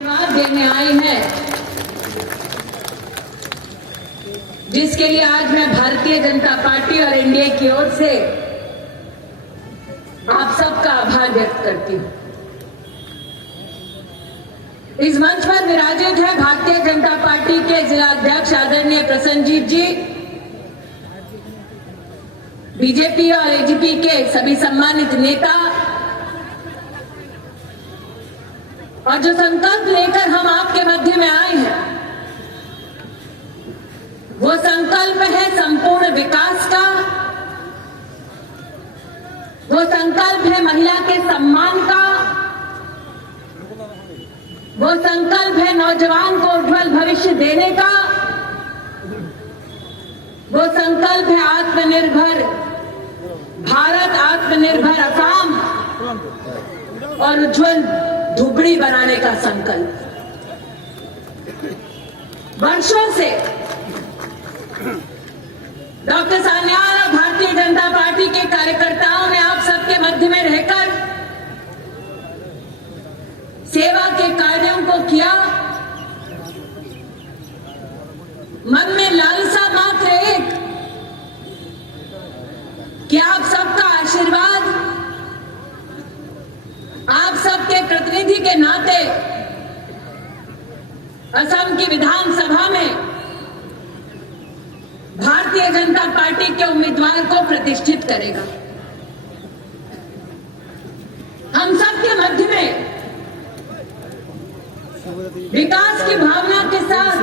देने आई है, जिसके लिए आज मैं भारतीय जनता पार्टी और एनडीए की ओर से आप सबका आभार व्यक्त करती हूं। इस मंच पर विराजित है भारतीय जनता पार्टी के जिला अध्यक्ष आदरणीय प्रसन्नजीत जी, बीजेपी और एजीपी के सभी सम्मानित नेता, और जो संकल्प लेकर हम आपके मध्य में आए हैं वो संकल्प है संपूर्ण विकास का, वो संकल्प है महिला के सम्मान का, वो संकल्प है नौजवान को उज्जवल भविष्य देने का, वो संकल्प है आत्मनिर्भर भारत, आत्मनिर्भर असम और उज्जवल धुबड़ी बनाने का संकल्प। वर्षों से डॉक्टर सान्याल और भारतीय जनता पार्टी के कार्यकर्ताओं ने आप सबके मध्य में रहकर सेवा के कार्यों को किया। मन में लालसा मात्र एक कि आप सबका आशीर्वाद, आप सबके प्रतिनिधि के नाते असम की विधानसभा में भारतीय जनता पार्टी के उम्मीदवार को प्रतिष्ठित करेगा। हम सबके मध्य में विकास की भावना के साथ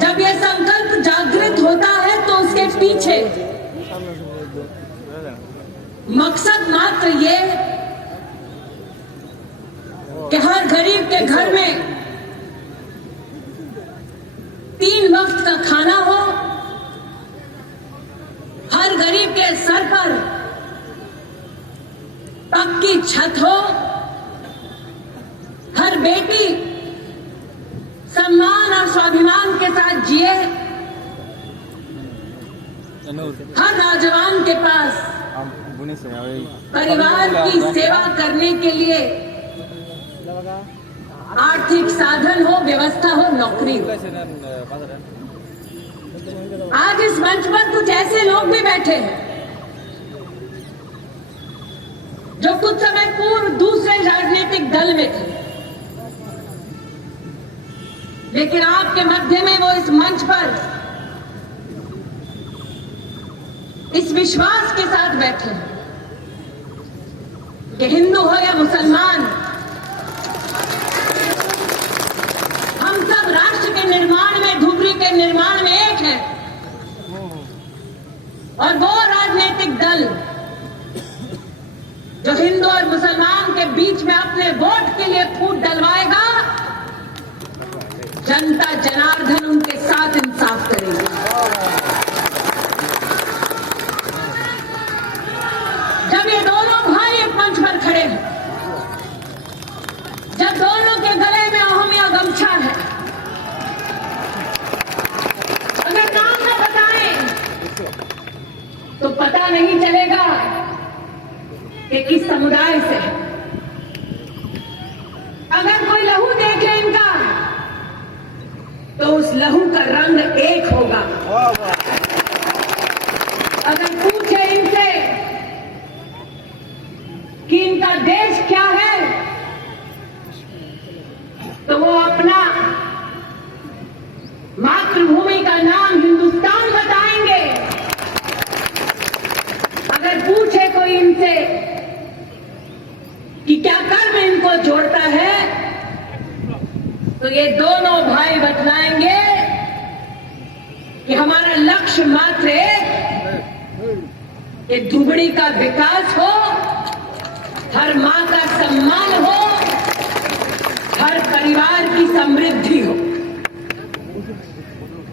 जब यह संकल्प जागृत होता है तो उसके पीछे मकसद मात्र ये कि हर गरीब के घर में 3 वक्त का खाना हो, हर गरीब के सर पर पक्की छत हो, हर बेटी सम्मान और स्वाभिमान के साथ जिए, हर नौजवान के पास परिवार की सेवा करने के लिए आर्थिक साधन हो, व्यवस्था हो, नौकरी हो। आज इस मंच पर कुछ ऐसे लोग भी बैठे हैं जो कुछ समय पूर्व दूसरे राजनीतिक दल में थे, लेकिन आपके मध्य में वो इस मंच पर इस विश्वास के साथ बैठे हैं कि हिंदू हो या मुसलमान, हम सब राष्ट्र के निर्माण में, धुबरी के निर्माण में एक हैं। और वो राजनीतिक दल जो हिंदू और मुसलमान के बीच में अपने वोट के लिए फूट डलवाएगा, जनता जनार्दन उनके साथ इंसाफ करेगी। जब ये दोनों भाई एक मंच पर खड़े हैं, जब दोनों के गले में अहमिया गमछा है, अगर नाम न बताएं तो पता नहीं चलेगा कि किस समुदाय से है। अगर कोई लहू देखे इनका तो उस लहू का रंग एक होगा। अगर पूछे इनसे कि इनका देश क्या है तो वो अपना मातृभूमि का नाम हिंदुस्तान बताएंगे। अगर पूछे कोई इनसे कि क्या कर्म इनको जोड़ता है तो ये दोनों भाई बतलाएंगे कि हमारा लक्ष्य मात्र एक कि धुबड़ी का विकास हो, हर मां का सम्मान हो, हर परिवार की समृद्धि हो।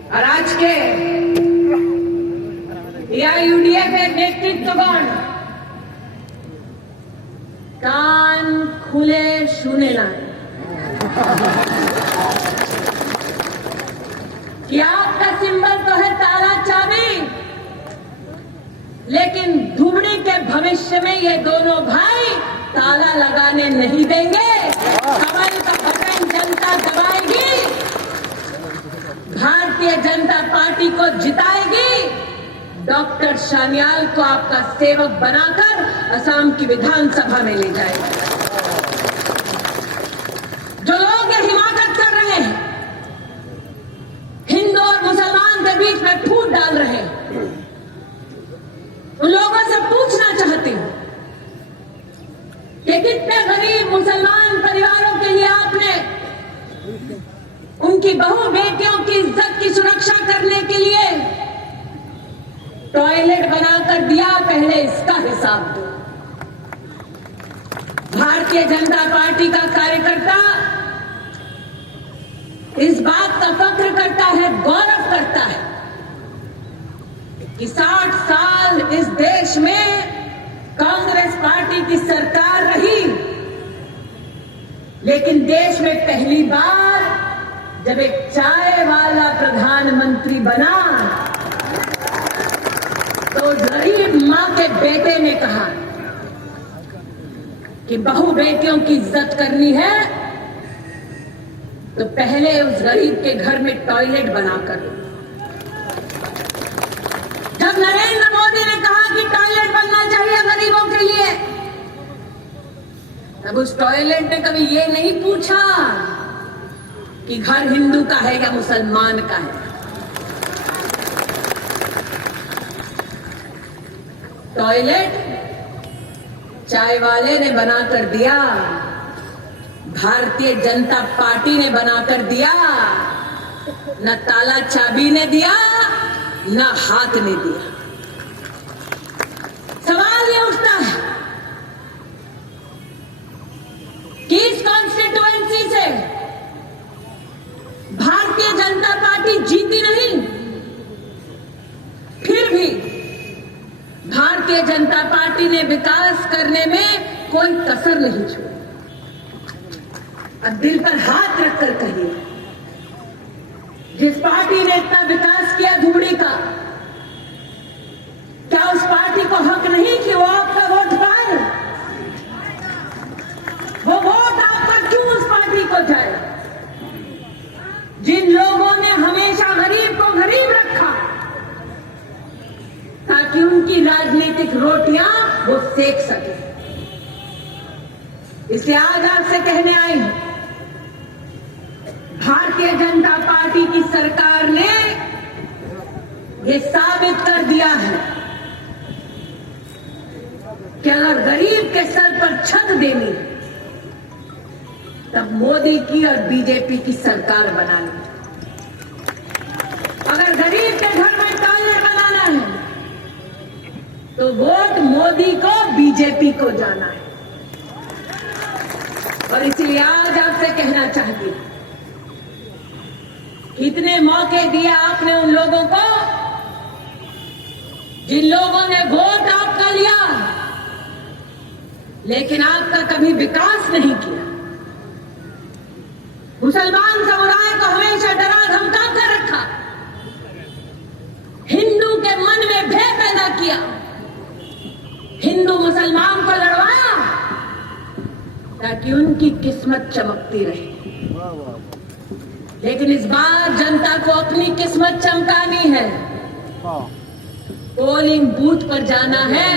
और आज के एआईयूडीएफ के नेतृत्वगण कान खुले सुने ना कि आपका सिंबल तो है ताला चाबी, लेकिन धुबड़ी के भविष्य में ये दोनों भाई ताला लगाने नहीं देंगे। कमल का बटन जनता दबाएगी, भारतीय जनता पार्टी को जिताएगी। डॉक्टर सान्याल को आपका सेवक बनाकर असम की विधानसभा में ले जाएगा। जो लोग ये हिमाकत कर रहे हैं, हिंदू और मुसलमान के बीच में फूट डाल रहे हैं, उन लोगों से पूछना चाहती हूं कि कितने गरीब मुसलमान परिवारों के लिए आपने उनकी बहू बेटियों की इज्जत की सुरक्षा करने के लिए टॉयलेट बनाकर दिया। पहले इसका हिसाब दो। भारतीय जनता पार्टी का कार्यकर्ता इस बात का फख्र करता है, गौरव करता है कि 60 साल इस देश में कांग्रेस पार्टी की सरकार रही, लेकिन देश में पहली बार जब एक चाय वाला प्रधानमंत्री बना तो गरीब मां के बेटे ने कहा कि बहू बेटियों की इज्जत करनी है तो पहले उस गरीब के घर में टॉयलेट बनाकर दो। जब नरेंद्र मोदी ने कहा कि टॉयलेट बनना चाहिए गरीबों के लिए, तब उस टॉयलेट ने कभी ये नहीं पूछा कि घर हिंदू का है या मुसलमान का है। टॉयलेट चाय वाले ने बनाकर दिया, भारतीय जनता पार्टी ने बनाकर दिया। न ताला चाबी ने दिया, न हाथ ने दिया। सवाल ये उठता है कि इस कॉन्स्टिट्यूएंसी से भारतीय जनता पार्टी जीती नहीं, फिर भी भारतीय जनता पार्टी ने विकास करने में कोई कसर नहीं छोड़ी। अब दिल पर हाथ रखकर कहिए, जिस पार्टी ने इतना विकास किया धुबड़ी का, क्या उस पार्टी को हक नहीं कि वो आपका वोट पाए? वो वोट आपका क्यों उस पार्टी को जाए? जिन लोगों ने हमेशा गरीब को गरीब रखा ताकि उनकी राजनीतिक रोटियां वो सेक सके। इसलिए आज आपसे कहने आई हूं, भारतीय जनता पार्टी की सरकार ने ये साबित कर दिया है कि अगर गरीब के सर पर छत देनी तब मोदी की और बीजेपी की सरकार बनानी। अगर गरीब के घर में टॉयलेट बनाना है तो वोट मोदी को, बीजेपी को जाना है। और इसलिए आज आपसे कहना चाहती हूं, इतने मौके दिए आपने उन लोगों को जिन लोगों ने वोट आपका लिया, लेकिन आपका कभी विकास नहीं किया। मुसलमान समुदाय को हमेशा डरा धमका कर रखा, हिंदू के मन में भय पैदा किया, हिंदू मुसलमान को लड़वाया ताकि उनकी किस्मत चमकती रहे। लेकिन इस बार जनता को अपनी किस्मत चमकानी है, पोलिंग बूथ पर जाना है।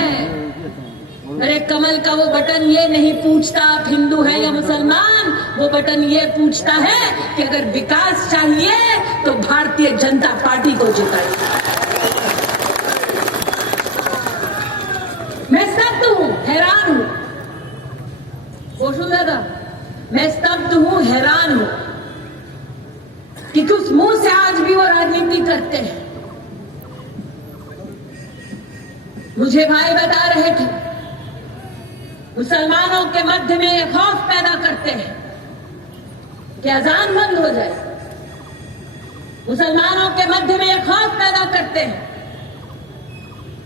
अरे कमल का वो बटन ये नहीं पूछता आप हिंदू है या मुसलमान, वो बटन ये पूछता है कि अगर विकास चाहिए तो भारतीय जनता पार्टी को जिताइए। मैं स्तब्ध हूं, हैरान हूं, दादा, मैं स्तब्ध हूं, हैरान हूं कि किस मुंह से आज भी वो राजनीति करते हैं। मुझे भाई बता रहे थे, मुसलमानों के मध्य में एक खौफ पैदा करते हैं कि अजान बंद हो जाए। मुसलमानों के मध्य में एक खौफ पैदा करते हैं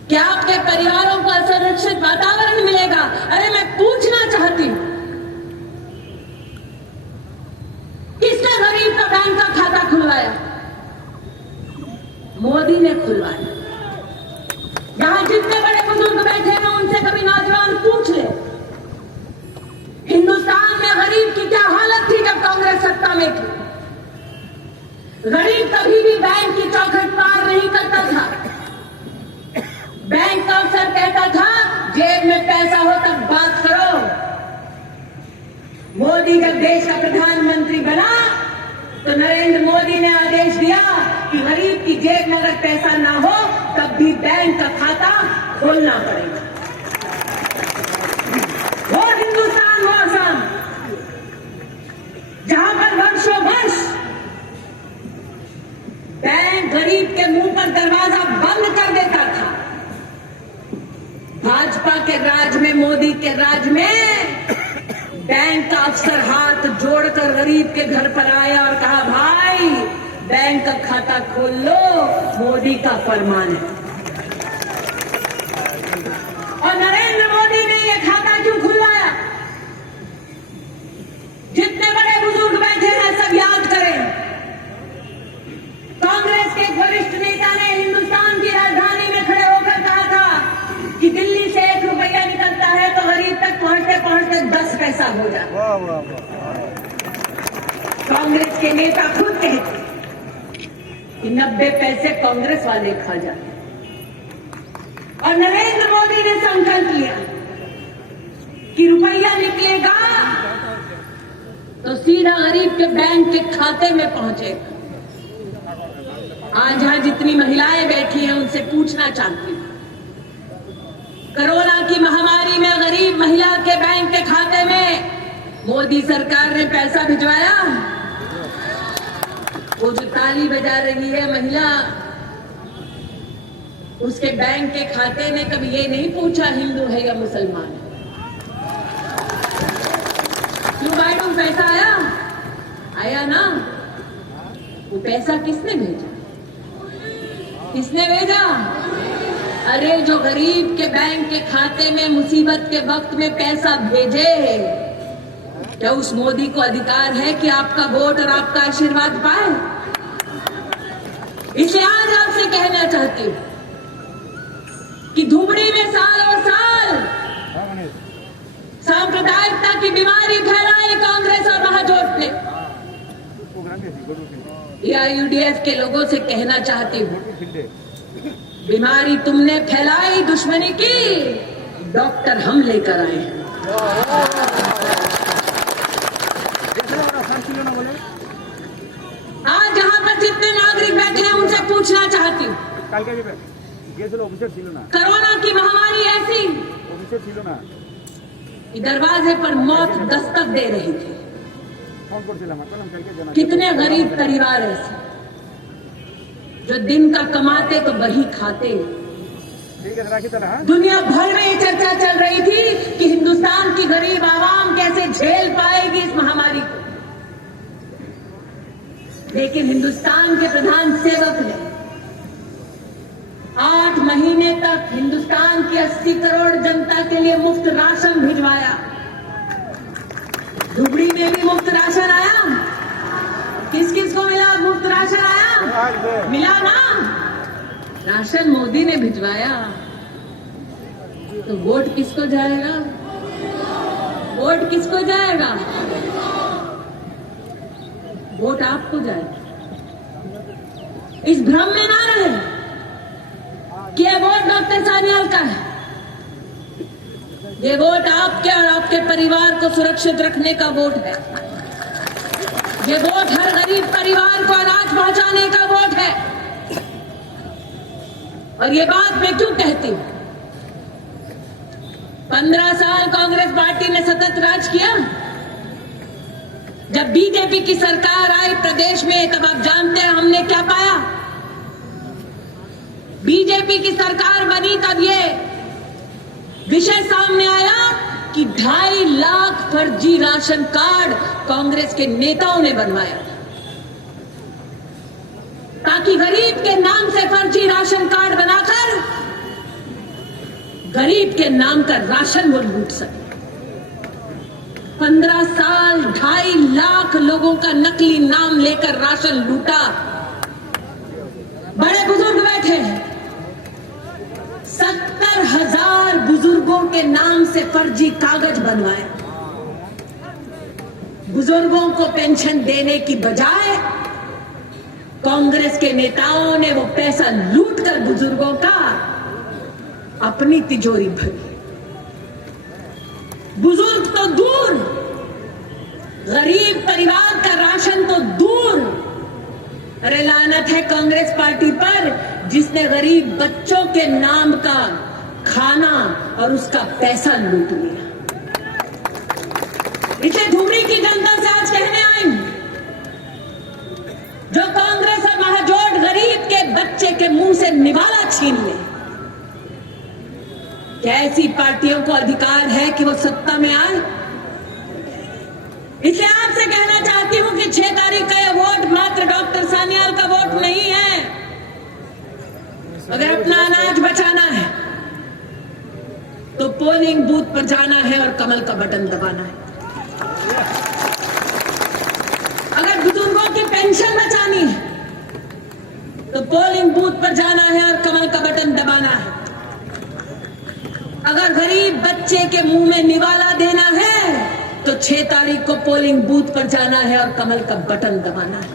कि आपके परिवारों को असुरक्षित वातावरण मिलेगा। अरे मैं पूछना चाहती हूं, किसने गरीब का बैंक का खाता खुलवाया? मोदी ने खुलवाया। यहां जितने बड़े बुजुर्ग बैठे हैं उनसे कभी नौजवान पूछ ले गरीब कभी भी बैंक की चौखट पार नहीं करता था। बैंक का अफसर कहता था जेब में पैसा हो तब बात करो। मोदी जब देश का प्रधानमंत्री बना तो नरेंद्र मोदी ने आदेश दिया कि गरीब की जेब में अगर पैसा ना हो तब भी बैंक का खाता खोलना पड़ेगा। वो हिंदुस्तान वो असम जहां पर वर्षों वर्ष बैंक गरीब के मुंह पर दरवाजा बंद कर देता था, भाजपा के राज में, मोदी के राज में बैंक का अफसर हाथ जोड़कर गरीब के घर पर आया और कहा भाई बैंक का खाता खोल लो, मोदी का फरमान है। और नरेंद्र मोदी ने यह खाता क्यों खुलवाया? जितने बड़े बुजुर्ग बैठे हैं सब याद करें। कांग्रेस के एक वरिष्ठ नेता ने हिंदुस्तान की राजधानी में खड़े होकर कहा था कि दिल्ली से 1 रुपया निकलता है तो गरीब तक पहुंचते पहुंचते 10 पैसा हो जाता। कांग्रेस के नेता खुद कहते कि 90 पैसे कांग्रेस वाले खा जाते। और नरेंद्र मोदी ने संकल्प लिया कि रुपया निकलेगा तो सीधा गरीब के बैंक के खाते में पहुंचेगा। आज यहां जितनी महिलाएं बैठी हैं उनसे पूछना चाहती हूं, कोरोना की महामारी में गरीब महिला के बैंक के खाते में मोदी सरकार ने पैसा भिजवाया? वो जो ताली बजा रही है महिला, उसके बैंक के खाते ने कभी ये नहीं पूछा हिंदू है या मुसलमान है। क्यों मैडम पैसा आया? आया ना? वो पैसा किसने भेजा? किसने भेजा? अरे जो गरीब के बैंक के खाते में मुसीबत के वक्त में पैसा भेजे, क्या उस मोदी को अधिकार है कि आपका वोट और आपका आशीर्वाद पाए? इसलिए आज आपसे कहना चाहती हूं कि धुबड़ी में सालों साल सांप्रदायिकता की बीमारी फैलाई कांग्रेस और महाजोट ने। AIUDF के लोगों से कहना चाहती हूं, बीमारी तुमने फैलाई दुश्मनी की, डॉक्टर हम लेकर आए हैं। आज जहां पर जितने नागरिक बैठे हैं उनसे पूछना चाहती हूं, कोरोना की महामारी ऐसी कि दरवाजे पर मौत दस्तक दे रही थी। कितने गरीब परिवार ऐसे जो दिन का कमाते तो वही खाते। दुनिया भर में ये चर्चा चल रही थी कि हिंदुस्तान की गरीब आवाम कैसे झेल पाएगी इस महामारी को, लेकिन हिंदुस्तान के प्रधान सेवक ने 8 महीने तक हिंदुस्तान की 80 करोड़ जनता के लिए मुफ्त राशन भिजवाया। धुबड़ी में भी मुफ्त राशन आया। किस किस को मिला मुफ्त राशन? आया, मिला ना? राशन मोदी ने भिजवाया तो वोट किसको जाएगा? वोट किसको जाएगा? वोट आपको जाएगा। इस भ्रम में ना रहे कि ये वोट डॉक्टर सान्याल का है। ये वोट आपके और आपके परिवार को सुरक्षित रखने का वोट है। ये वोट हर गरीब परिवार को अनाज पहुंचाने का वोट है। और ये बात मैं क्यों कहती हूं? 15 साल कांग्रेस पार्टी ने सतत राज किया। जब बीजेपी की सरकार आई प्रदेश में तब आप जानते हैं हमने क्या पाया। बीजेपी की सरकार बनी तब ये विषय सामने आया कि 2.5 लाख फर्जी राशन कार्ड कांग्रेस के नेताओं ने बनवाया ताकि गरीब के नाम से फर्जी राशन कार्ड बनाकर गरीब के नाम का राशन वो लूट सके। 15 साल 2.5 लाख लोगों का नकली नाम लेकर राशन लूटा। बड़े बुजुर्ग बैठे हैं, 70,000 बुजुर्गों के नाम से फर्जी कागज बनवाए। बुजुर्गों को पेंशन देने की बजाय कांग्रेस के नेताओं ने वो पैसा लूटकर बुजुर्गों का अपनी तिजोरी भरी। बुजुर्ग तो दूर, गरीब परिवार का राशन तो दूर। अरे लानत है कांग्रेस पार्टी पर जिसने गरीब बच्चों के नाम का खाना और उसका पैसा लूट लिया। इसे धुबरी की जनता से आज कहने आई, जो कांग्रेस और महाजोट गरीब के बच्चे के मुंह से निवाला छीन ले, क्या ऐसी पार्टियों को अधिकार है कि वो सत्ता में आए? इसलिए आपसे कहना चाहती हूं कि 6 तारीख का यह वोट मात्र डॉक्टर सान्याल का वोट नहीं है। अगर अपना अनाज बचाना है तो पोलिंग बूथ पर जाना है और कमल का बटन दबाना है। अगर बुजुर्गों की पेंशन बचानी है तो पोलिंग बूथ पर जाना है और कमल का बटन दबाना है। अगर गरीब बच्चे के मुंह में निवाला देना है तो 6 तारीख को पोलिंग बूथ पर जाना है और कमल का बटन दबाना है।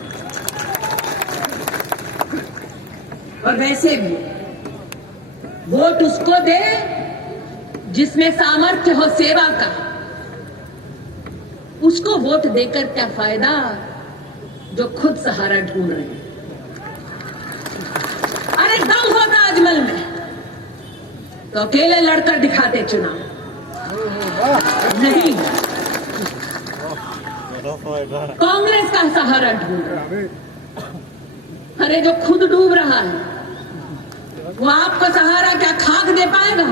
और वैसे भी वोट उसको दे जिसमें सामर्थ्य हो सेवा का। उसको वोट देकर क्या फायदा जो खुद सहारा ढूंढ रहे हैं। अरे दम होता अजमल में तो अकेले लड़कर दिखाते चुनाव, नहीं कांग्रेस का सहारा ढूंढ रहा है। अरे जो खुद डूब रहा है वो आपको सहारा क्या खाक दे पाएगा?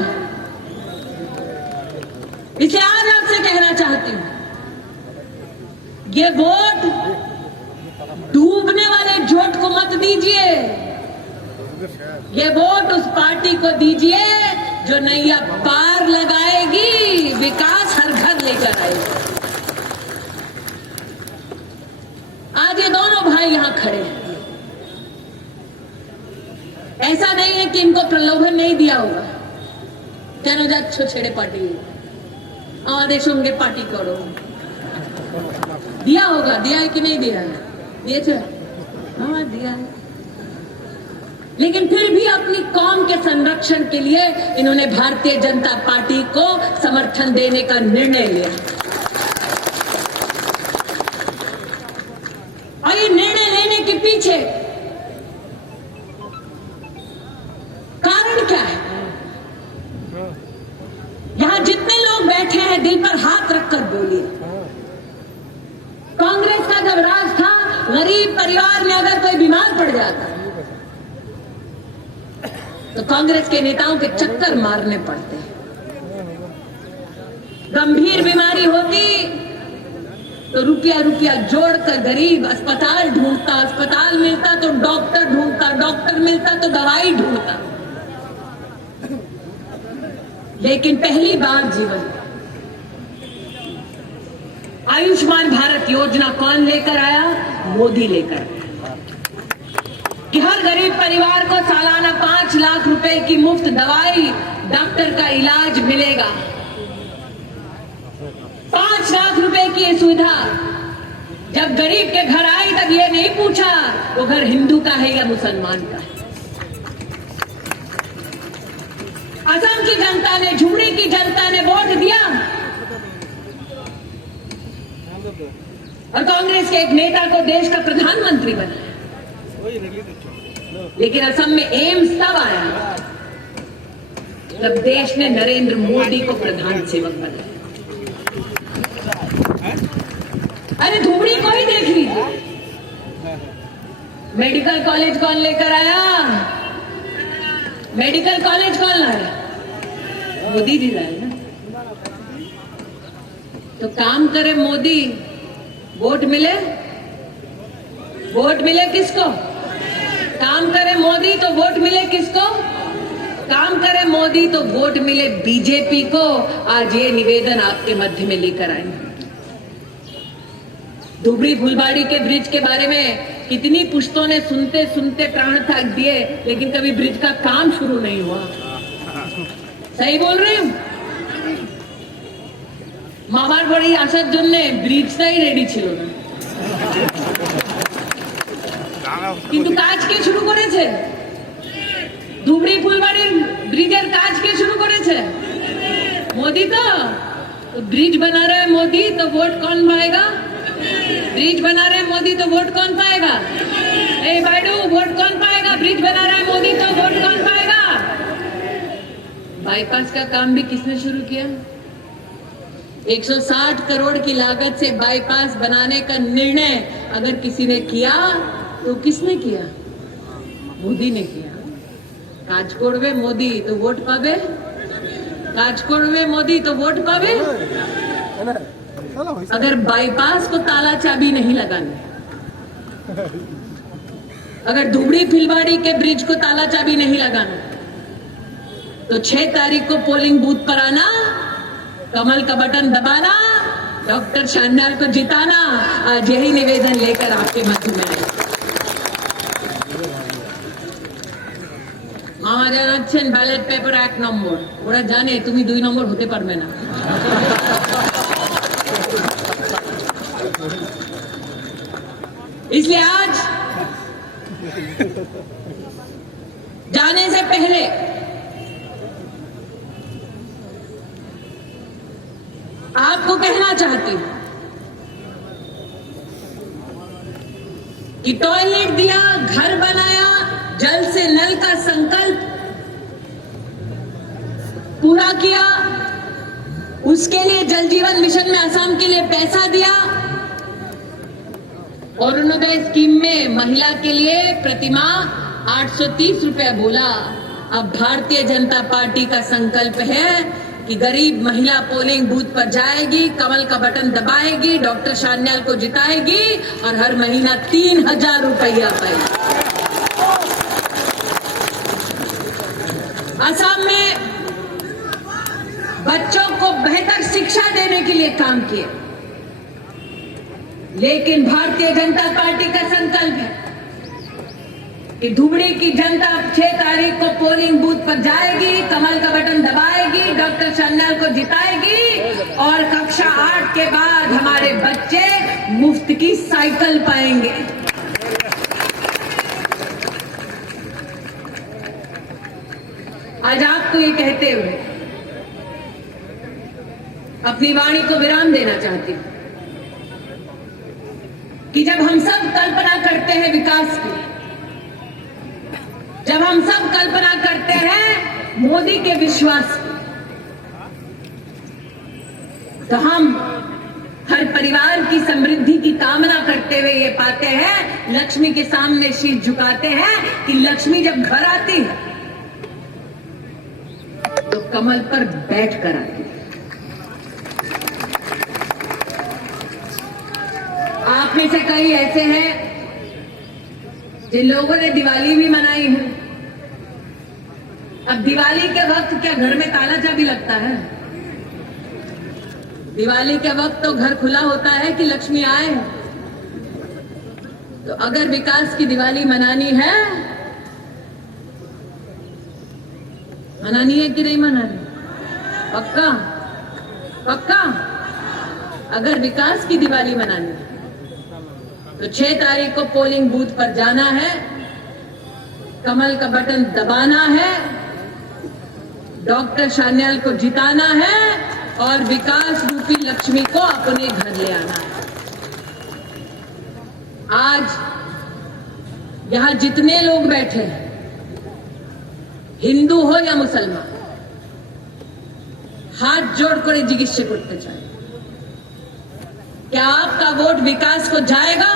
इसलिए आज आपसे कहना चाहती हूं, ये वोट डूबने वाले जोट को मत दीजिए, ये वोट उस पार्टी को दीजिए जो नैया पार लगाएगी, विकास हर घर लेकर आएगी। आज ये दोनों भाई यहां खड़े हैं। ऐसा नहीं है कि इनको प्रलोभन नहीं दिया होगा, चलो जा छेड़े पार्टी आदेश होंगे पार्टी करो, दिया होगा। दिया है कि नहीं दिया है? दिए थे, हाँ दिया है। लेकिन फिर भी अपनी कौम के संरक्षण के लिए इन्होंने भारतीय जनता पार्टी को समर्थन देने का निर्णय लिया। और ये निर्णय लेने के पीछे कारण क्या है? यहां जितने लोग बैठे हैं दिल पर हाथ रखकर बोलिए। कांग्रेस का जब राज था, गरीब परिवार में अगर कोई बीमार पड़ जाता तो कांग्रेस के नेताओं के चक्कर मारने पड़ते। गंभीर बीमारी होती तो रुपया जोड़कर गरीब अस्पताल ढूंढता, अस्पताल मिलता तो डॉक्टर ढूंढता, डॉक्टर मिलता तो दवाई ढूंढता। लेकिन पहली बार जीवन आयुष्मान भारत योजना कौन लेकर आया? मोदी लेकर आया कि हर गरीब परिवार को सालाना 5 लाख रुपए की मुफ्त दवाई, डॉक्टर का इलाज मिलेगा। 5 लाख रुपए की ये सुविधा जब गरीब के घर आई तब ये नहीं पूछा वो घर हिंदू का है या मुसलमान का है। असम की जनता ने, झुमरी की जनता ने वोट दिया और कांग्रेस के एक नेता को देश का प्रधानमंत्री बनाया। लेकिन असम में एम्स तब आया जब देश ने नरेंद्र मोदी को प्रधान सेवक बनाया। अरे धुबरी को ही देख लीजिए, मेडिकल कॉलेज कौन लेकर आया? मेडिकल कॉलेज कौन लाया? मोदी जी लाए ना। तो काम करे मोदी, वोट मिले। वोट मिले किसको? काम करे मोदी तो वोट मिले किसको? काम करे मोदी तो वोट मिले बीजेपी को। आज ये निवेदन आपके मध्य में लेकर आए। धुबरी फुलबाड़ी के ब्रिज के बारे में कितनी पुश्तों ने सुनते सुनते प्राण त्याग दिए, लेकिन कभी ब्रिज का काम शुरू नहीं हुआ। सही बोल रही हूं? मावार बड़ी आशा जन्ने ब्रिज नहीं रेडी छिलो ना। কিন্তু কাজ কে শুরু করেছে? ধুবড়ি ফুলবাড়ির ब्रिजेर काज के शुरू करेছে? मोदी तो ब्रिज बना रहा है मोदी, तो वोट कौन पाएगा? ब्रिज बना रहे मोदी तो वोट कौन पाएगा? ए बाइडू, वोट कौन पाएगा? ब्रिज बना रहा है मोदी तो वोट कौन पाएगा? बाईपास का काम भी किसने शुरू किया? 160 करोड़ की लागत से बाईपास बनाने का निर्णय अगर किसी ने किया तो किसने किया? मोदी ने किया। काज करवे मोदी तो वोट पावे, काज करवे मोदी तो वोट पावे। अगर बाईपास को ताला चाबी नहीं लगाने, अगर धुबड़ी फिलवाड़ी के ब्रिज को ताला चाबी नहीं लगाना, तो 6 तारीख को पोलिंग बूथ पर आना, कमल का बटन दबाना, डॉक्टर शान्याल को जिताना। आज यही निवेदन लेकर आपके मध्य में आए। मामा জানাচ্ছেন ব্যালট পেপার 1 নম্বর, ওরা জানে তুমি 2 নম্বর হতে পারবে না। इसलिए आज जाने से पहले आपको कहना चाहती हूं कि टॉयलेट दिया, घर बनाया, जल से नल का संकल्प पूरा किया, उसके लिए जल जीवन मिशन में असम के लिए पैसा दिया, और अरुणोदय स्कीम में महिला के लिए प्रतिमाह 830 रुपया बोला। अब भारतीय जनता पार्टी का संकल्प है कि गरीब महिला पोलिंग बूथ पर जाएगी, कमल का बटन दबाएगी, डॉक्टर शान्याल को जिताएगी और हर महीना 3000 रुपया पाएगी। असम में बच्चों को बेहतर शिक्षा देने के लिए काम किए, लेकिन भारतीय जनता पार्टी का संकल्प है कि धुबड़ी की जनता 6 तारीख को पोलिंग बूथ पर जाएगी, कमल का बटन दबाएगी, डॉक्टर शान्याल को जिताएगी और कक्षा 8 के बाद हमारे बच्चे मुफ्त की साइकिल पाएंगे। आज आपको ये कहते हुए अपनी वाणी को विराम देना चाहती हूं कि जब हम सब कल्पना करते हैं विकास की, जब हम सब कल्पना करते हैं मोदी के विश्वास की, तो हम हर परिवार की समृद्धि की कामना करते हुए ये पाते हैं, लक्ष्मी के सामने शीश झुकाते हैं कि लक्ष्मी जब घर आती है तो कमल पर बैठ कर आती है। आप में से कई ऐसे हैं जिन लोगों ने दिवाली भी मनाई है। अब दिवाली के वक्त क्या घर में ताला चाबी लगता है? दिवाली के वक्त तो घर खुला होता है कि लक्ष्मी आए। तो अगर विकास की दिवाली मनानी है, मनानी है कि नहीं मनानी? पक्का? पक्का? अगर विकास की दिवाली मनानी है तो 6 तारीख को पोलिंग बूथ पर जाना है, कमल का बटन दबाना है, डॉक्टर शान्याल को जिताना है और विकास रूपी लक्ष्मी को अपने घर ले आना है। आज यहां जितने लोग बैठे हैं, हिंदू हो या मुसलमान, हाथ जोड़कर जिज्ञासा करते चाहे, क्या आपका वोट विकास को जाएगा?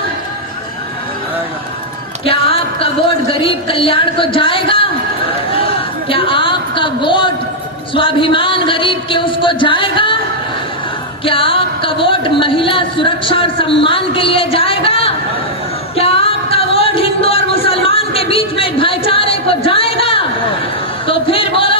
क्या आपका वोट गरीब कल्याण को जाएगा? क्या आपका वोट स्वाभिमान गरीब के उसको जाएगा? क्या आपका वोट महिला सुरक्षा और सम्मान के लिए जाएगा? क्या आपका वोट हिंदू और मुसलमान के बीच में भाईचारे को जाएगा? तो फिर बोलो